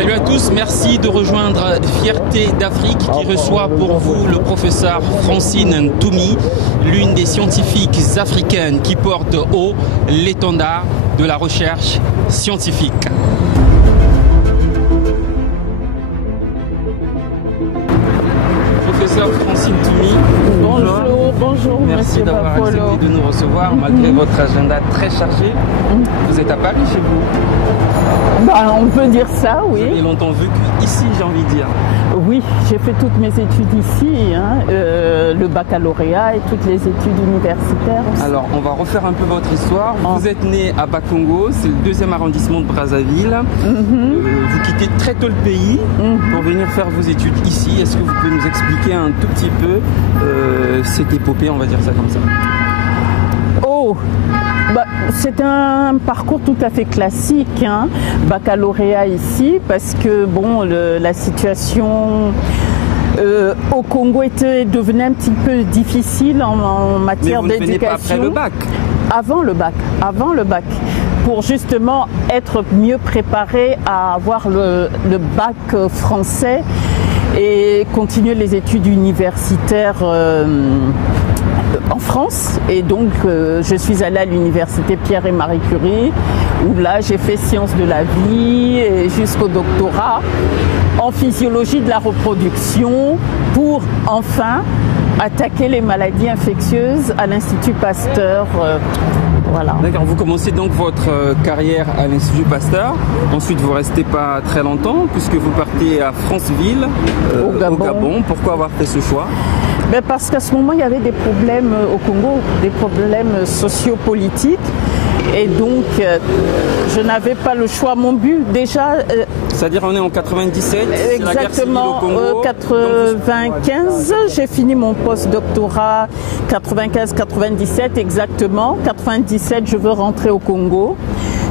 Salut à tous, merci de rejoindre Fierté d'Afrique qui reçoit pour vous le professeur Francine Ntoumi, l'une des scientifiques africaines qui porte haut l'étendard de la recherche scientifique. Professeur Francine Ntoumi, bonjour. Merci d'avoir accepté de nous recevoir malgré votre agenda très chargé. Vous êtes à Paris chez vous? On peut dire ça, oui. Vous avez longtemps vécu ici, j'ai envie de dire. Oui, j'ai fait toutes mes études ici, le baccalauréat et toutes les études universitaires aussi. Alors, on va refaire un peu votre histoire. Vous êtes né à Bakongo, c'est le 2e arrondissement de Brazzaville. Vous quittez très tôt le pays pour venir faire vos études ici. Est-ce que vous pouvez nous expliquer un tout petit peu cette épopée, on va dire ça comme ça? C'est un parcours tout à fait classique, baccalauréat ici, parce que la situation au Congo devenait un petit peu difficile en matière d'éducation. Mais vous ne venez pas après le bac? Avant le bac, pour justement être mieux préparé à avoir le bac français et continuer les études universitaires en France. Et donc je suis allée à l'université Pierre et Marie Curie, où là j'ai fait sciences de la vie et jusqu'au doctorat en physiologie de la reproduction pour enfin attaquer les maladies infectieuses à l'Institut Pasteur. Voilà. D'accord, vous commencez donc votre carrière à l'Institut Pasteur. Ensuite, vous ne restez pas très longtemps puisque vous partez à Franceville, au Gabon. Pourquoi avoir fait ce choix? Parce qu'à ce moment, il y avait des problèmes au Congo, des problèmes sociopolitiques. Et donc, je n'avais pas le choix. Mon but, déjà... C'est-à-dire, on est en 97, exactement, la guerre civile au Congo. 95, j'ai fini mon post-doctorat, 95-97 exactement. 97, je veux rentrer au Congo.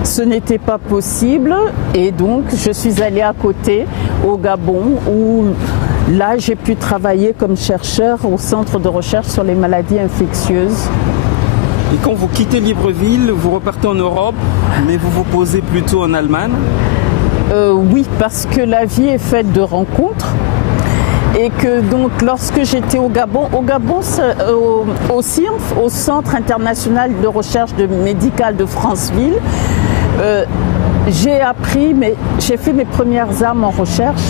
Ce n'était pas possible. Et donc, je suis allée à côté, au Gabon, où... Là, j'ai pu travailler comme chercheur au centre de recherche sur les maladies infectieuses. Et quand vous quittez Libreville, vous repartez en Europe, mais vous vous posez plutôt en Allemagne? Oui, parce que la vie est faite de rencontres. Et que donc, lorsque j'étais au Gabon au CIRF, au Centre international de recherche médicale de Franceville, j'ai fait mes premières armes en recherche.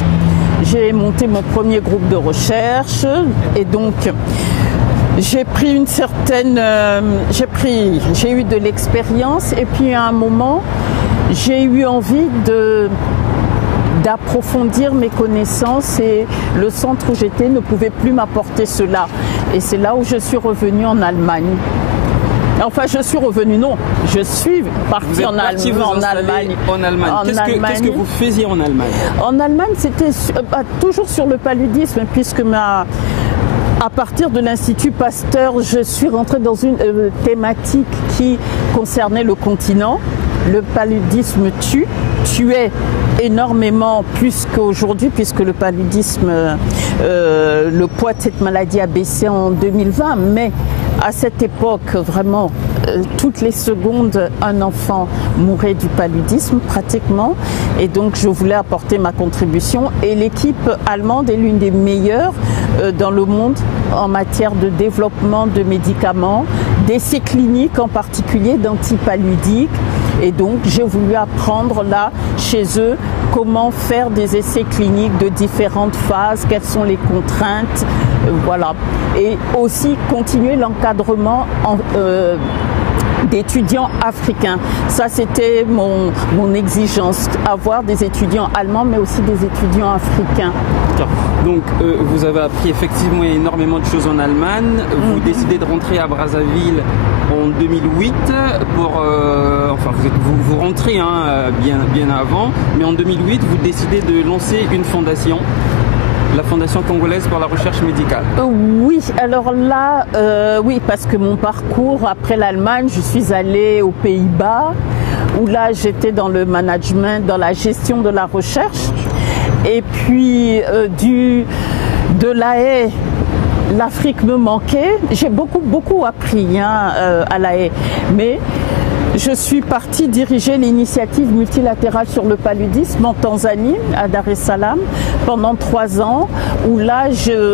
J'ai monté mon premier groupe de recherche et donc j'ai pris j'ai eu de l'expérience et puis à un moment j'ai eu envie d'approfondir mes connaissances et le centre où j'étais ne pouvait plus m'apporter cela. Et c'est là où je suis revenue en Allemagne. Enfin, je suis revenue, non. Je suis partie en Allemagne. Qu'est-ce que vous faisiez en Allemagne? En Allemagne, c'était toujours sur le paludisme, puisque à partir de l'Institut Pasteur, je suis rentrée dans une thématique qui concernait le continent. Le paludisme tuait énormément plus qu'aujourd'hui, puisque le paludisme, le poids de cette maladie a baissé en 2020, mais à cette époque, vraiment, toutes les secondes, un enfant mourait du paludisme pratiquement. Et donc, je voulais apporter ma contribution. Et l'équipe allemande est l'une des meilleures dans le monde en matière de développement de médicaments, d'essais cliniques en particulier, d'antipaludiques. Et donc, j'ai voulu apprendre là, chez eux, comment faire des essais cliniques de différentes phases, quelles sont les contraintes, voilà. Et aussi continuer l'encadrement d'étudiants africains. Ça, c'était mon exigence, avoir des étudiants allemands, mais aussi des étudiants africains. Donc, vous avez appris effectivement énormément de choses en Allemagne. Vous décidez de rentrer à Brazzaville en 2008 pour... vous rentrez bien avant, mais en 2008, vous décidez de lancer une fondation, la Fondation congolaise pour la recherche médicale. Oui, alors là, oui, parce que mon parcours après l'Allemagne, je suis allée aux Pays-Bas, où là j'étais dans le management, dans la gestion de la recherche. Et puis de La Haye, l'Afrique me manquait. J'ai beaucoup appris à La Haye, mais Je suis partie diriger l'initiative multilatérale sur le paludisme en Tanzanie, à Dar es Salaam, pendant 3 ans, où là,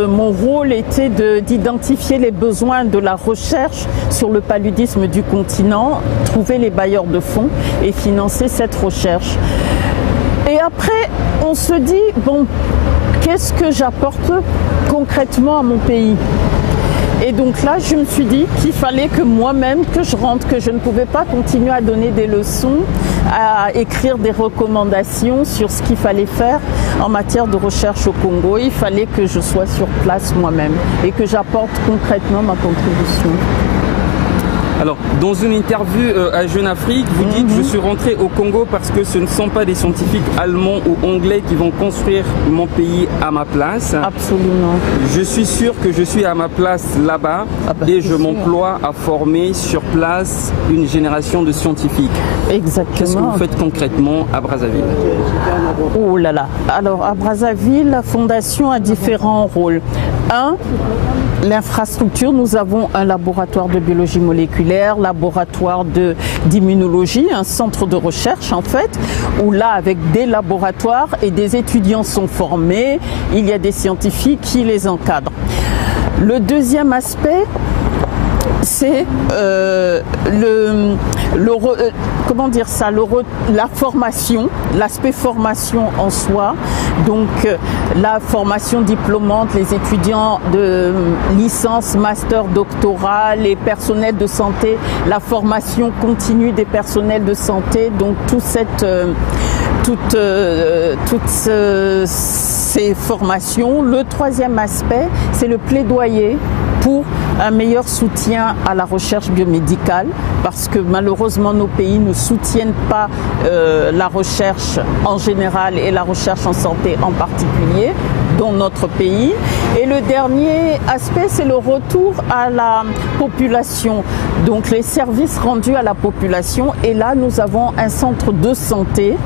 mon rôle était d'identifier les besoins de la recherche sur le paludisme du continent, trouver les bailleurs de fonds et financer cette recherche. Et après, on se dit, bon, qu'est-ce que j'apporte concrètement à mon pays ? Et donc là, je me suis dit qu'il fallait que moi-même, que je rentre, que je ne pouvais pas continuer à donner des leçons, à écrire des recommandations sur ce qu'il fallait faire en matière de recherche au Congo. Il fallait que je sois sur place moi-même et que j'apporte concrètement ma contribution. Alors, dans une interview à Jeune Afrique, vous dites « Je suis rentré au Congo parce que ce ne sont pas des scientifiques allemands ou anglais qui vont construire mon pays à ma place. Absolument. Je suis sûr que je suis à ma place là-bas et je m'emploie à former sur place une génération de scientifiques. » Exactement. Qu'est-ce que vous faites concrètement à Brazzaville? Oh là là. Alors, à Brazzaville, la Fondation a différents rôles. Un, l'infrastructure. Nous avons un laboratoire de biologie moléculaire, laboratoire d'immunologie, un centre de recherche en fait, où là avec des laboratoires et des étudiants sont formés, il y a des scientifiques qui les encadrent. Le deuxième aspect, c'est comment dire ça, la formation, l'aspect formation en soi. Donc la formation diplômante, les étudiants de licence, master, doctorat, les personnels de santé, la formation continue des personnels de santé. Donc toutes ces formations. Le troisième aspect, c'est le plaidoyer pour un meilleur soutien à la recherche biomédicale, parce que malheureusement nos pays ne soutiennent pas la recherche en général et la recherche en santé en particulier, dont notre pays. Et le dernier aspect, c'est le retour à la population, donc les services rendus à la population. Et là, nous avons un centre de santé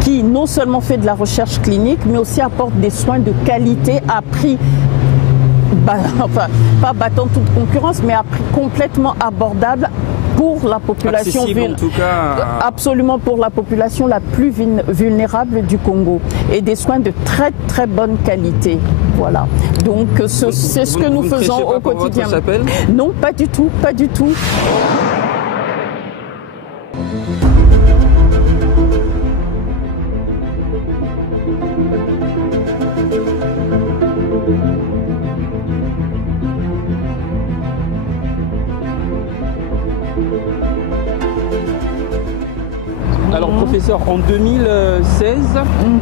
qui non seulement fait de la recherche clinique, mais aussi apporte des soins de qualité à prix enfin, pas battant toute concurrence, mais à prix complètement abordable pour la population en tout cas, absolument pour la population la plus vulnérable du Congo, et des soins de très très bonne qualité. Voilà. Donc c'est ce que nous faisons au quotidien. Non, pas du tout, pas du tout. Alors professeur, en 2016,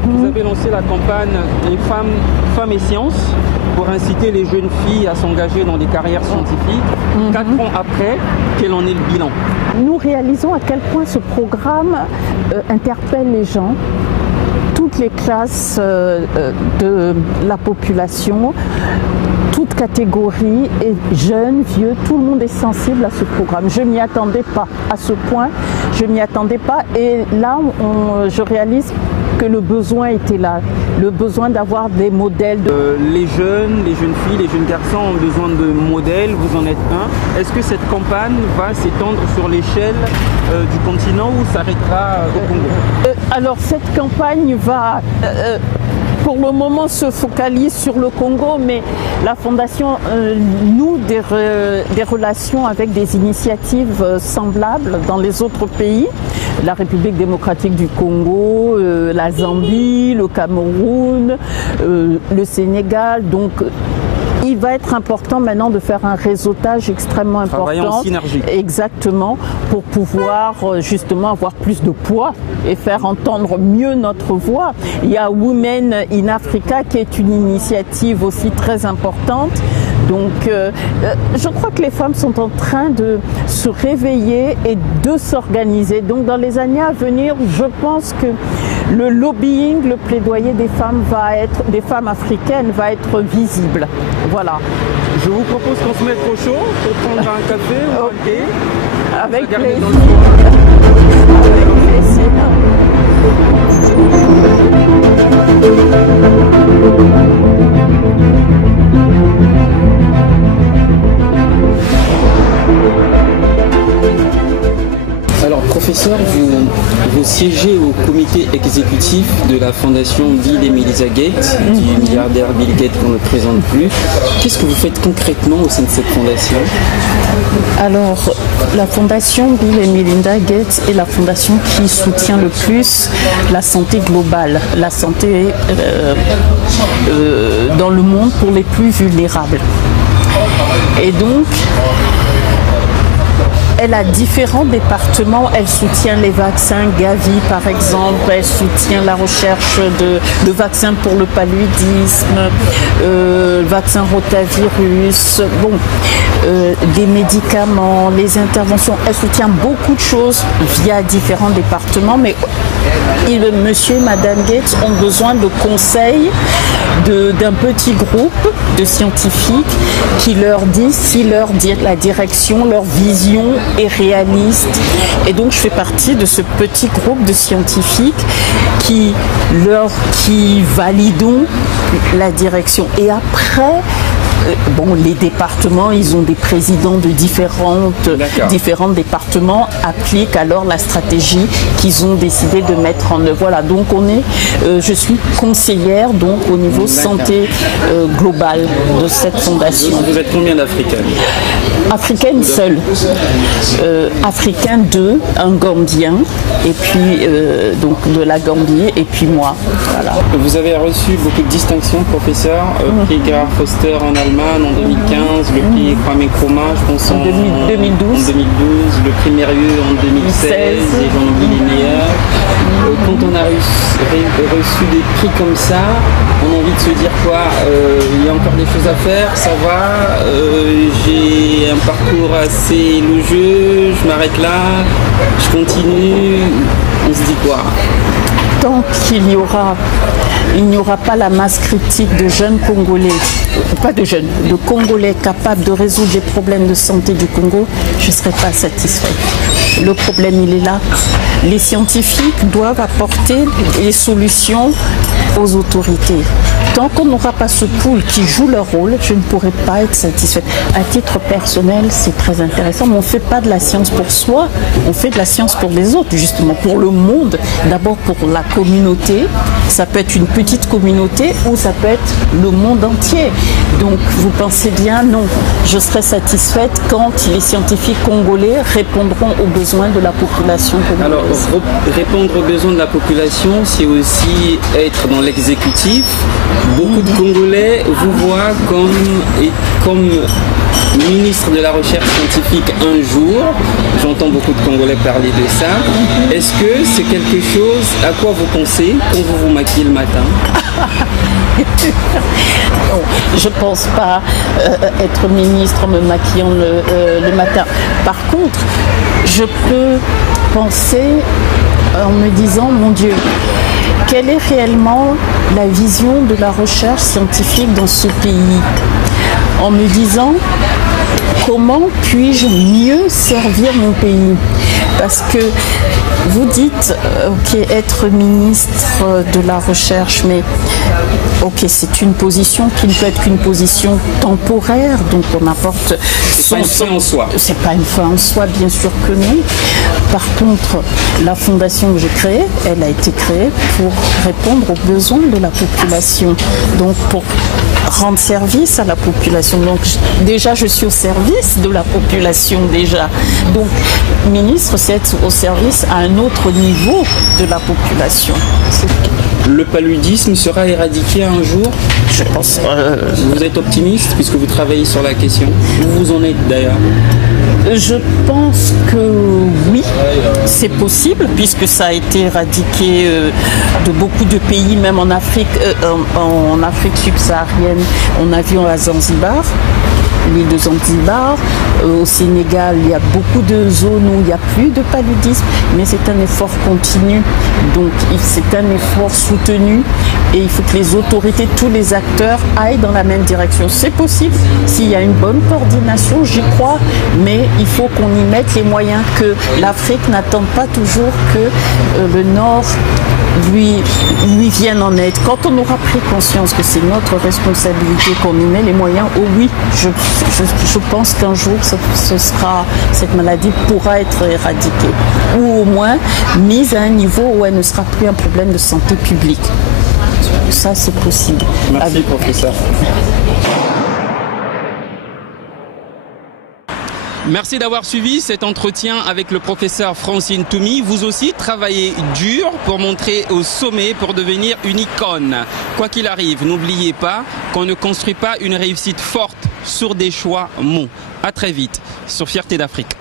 vous avez lancé la campagne Les femmes et sciences pour inciter les jeunes filles à s'engager dans des carrières scientifiques. 4 ans après, quel en est le bilan? Nous réalisons à quel point ce programme interpelle les gens, toutes les classes de la population, toute catégorie, et jeunes, vieux, tout le monde est sensible à ce programme. Je m'y attendais pas à ce point, je m'y attendais pas, et là je réalise que le besoin était là, le besoin d'avoir des modèles. Les jeunes filles, les jeunes garçons ont besoin de modèles, vous en êtes un. Est-ce que cette campagne va s'étendre sur l'échelle du continent ou s'arrêtera au Congo? Alors cette campagne va pour le moment se focalise sur le Congo, mais la Fondation noue des relations avec des initiatives semblables dans les autres pays, la République démocratique du Congo, la Zambie, le Cameroun, le Sénégal. Donc il va être important maintenant de faire un réseautage extrêmement important. Travailler en synergie. Exactement, pour pouvoir justement avoir plus de poids et faire entendre mieux notre voix. Il y a Women in Africa qui est une initiative aussi très importante. Donc je crois que les femmes sont en train de se réveiller et de s'organiser. Donc dans les années à venir, je pense que le lobbying, le plaidoyer des femmes africaines va être visible. Voilà. Je vous propose qu'on se mette au chaud pour prendre un café ou un thé. Avec plaisir. siégez au comité exécutif de la fondation Bill et Melinda Gates, du milliardaire Bill Gates qu'on ne présente plus. Qu'est-ce que vous faites concrètement au sein de cette fondation? Alors, la fondation Bill et Melinda Gates est la fondation qui soutient le plus la santé globale, la santé dans le monde pour les plus vulnérables. Et donc, elle a différents départements. Elle soutient les vaccins Gavi, par exemple. Elle soutient la recherche de vaccins pour le paludisme, le vaccin rotavirus, des médicaments, les interventions. Elle soutient beaucoup de choses via différents départements. Mais monsieur et madame Gates ont besoin de conseils d'un petit groupe de scientifiques qui leur disent si la direction, leur vision est réaliste. Et donc je fais partie de ce petit groupe de scientifiques qui validons la direction. Et après, les départements, ils ont des présidents de différents départements, appliquent alors la stratégie qu'ils ont décidé de mettre en œuvre. Voilà, donc je suis conseillère donc au niveau santé globale de cette fondation. Vous êtes combien d'Africaines? Africaine seule, Africain 2, un Gambien, et puis donc de la Gambie, et puis moi. Voilà. Vous avez reçu beaucoup de distinctions, professeur, prix Gerhard Foster en Allemagne en 2015, le prix Kwame Nkrumah, je pense en 2012, le prix Mérieux en 2016, et j'en oublie les meilleurs. Quand on a reçu des prix comme ça, on a envie de se dire quoi, il y a encore des choses à faire, ça va, j'ai un parcours assez élogieux, je m'arrête là, je continue, on se dit quoi? Tant qu'il n'y aura pas la masse critique de jeunes Congolais, de Congolais capables de résoudre les problèmes de santé du Congo, je ne serai pas satisfaite. Le problème, il est là. Les scientifiques doivent apporter les solutions aux autorités. Tant qu'on n'aura pas ce pool qui joue leur rôle, je ne pourrai pas être satisfaite. À titre personnel, c'est très intéressant, mais on ne fait pas de la science pour soi, on fait de la science pour les autres, justement, pour le monde. D'abord pour la communauté, ça peut être une petite communauté ou ça peut être le monde entier. Donc vous pensez bien, non, je serai satisfaite quand les scientifiques congolais répondront aux besoins de la population congolaise. Alors, répondre aux besoins de la population, c'est aussi être dans l'exécutif. Beaucoup de Congolais vous voient comme ministre de la recherche scientifique un jour. J'entends beaucoup de Congolais parler de ça. Est-ce que c'est quelque chose à quoi vous pensez quand vous vous maquillez le matin? Non, je ne pense pas être ministre en me maquillant le matin. Par contre, je peux penser en me disant, mon Dieu, quelle est réellement la vision de la recherche scientifique dans ce pays? En me disant, comment puis-je mieux servir mon pays? Parce que vous dites, être ministre de la recherche, mais c'est une position qui ne peut être qu'une position temporaire, donc on apporte... C'est pas une fin en soi. C'est pas une fin en soi, bien sûr que non. Par contre, la fondation que j'ai créée, elle a été créée pour répondre aux besoins de la population, donc pour rendre service à la population. Donc déjà, je suis au service de la population déjà. Donc ministre, c'est être au service à un autre niveau de la population. Le paludisme sera éradiqué un jour? Je pense. Vous êtes optimiste puisque vous travaillez sur la question. Où vous en êtes d'ailleurs? Je pense que oui, c'est possible puisque ça a été éradiqué de beaucoup de pays, même en Afrique, en Afrique subsaharienne. On a vu à Zanzibar, l'île de Zanzibar. Au Sénégal, il y a beaucoup de zones où il n'y a plus de paludisme, mais c'est un effort continu. Donc c'est un effort soutenu et il faut que les autorités, tous les acteurs aillent dans la même direction. C'est possible s'il y a une bonne coordination, j'y crois, mais il faut qu'on y mette les moyens, que l'Afrique n'attend pas toujours que le Nord lui vienne en aide. Quand on aura pris conscience que c'est notre responsabilité, qu'on y met les moyens, oh oui, je je pense qu'un jour, cette maladie pourra être éradiquée. Ou au moins mise à un niveau où elle ne sera plus un problème de santé publique. Ça, c'est possible. Merci, professeur. Merci d'avoir suivi cet entretien avec le professeur Francine Toumi. Vous aussi, travaillez dur pour montrer au sommet, pour devenir une icône. Quoi qu'il arrive, n'oubliez pas qu'on ne construit pas une réussite forte sur des choix mous. À très vite sur Fierté d'Afrique.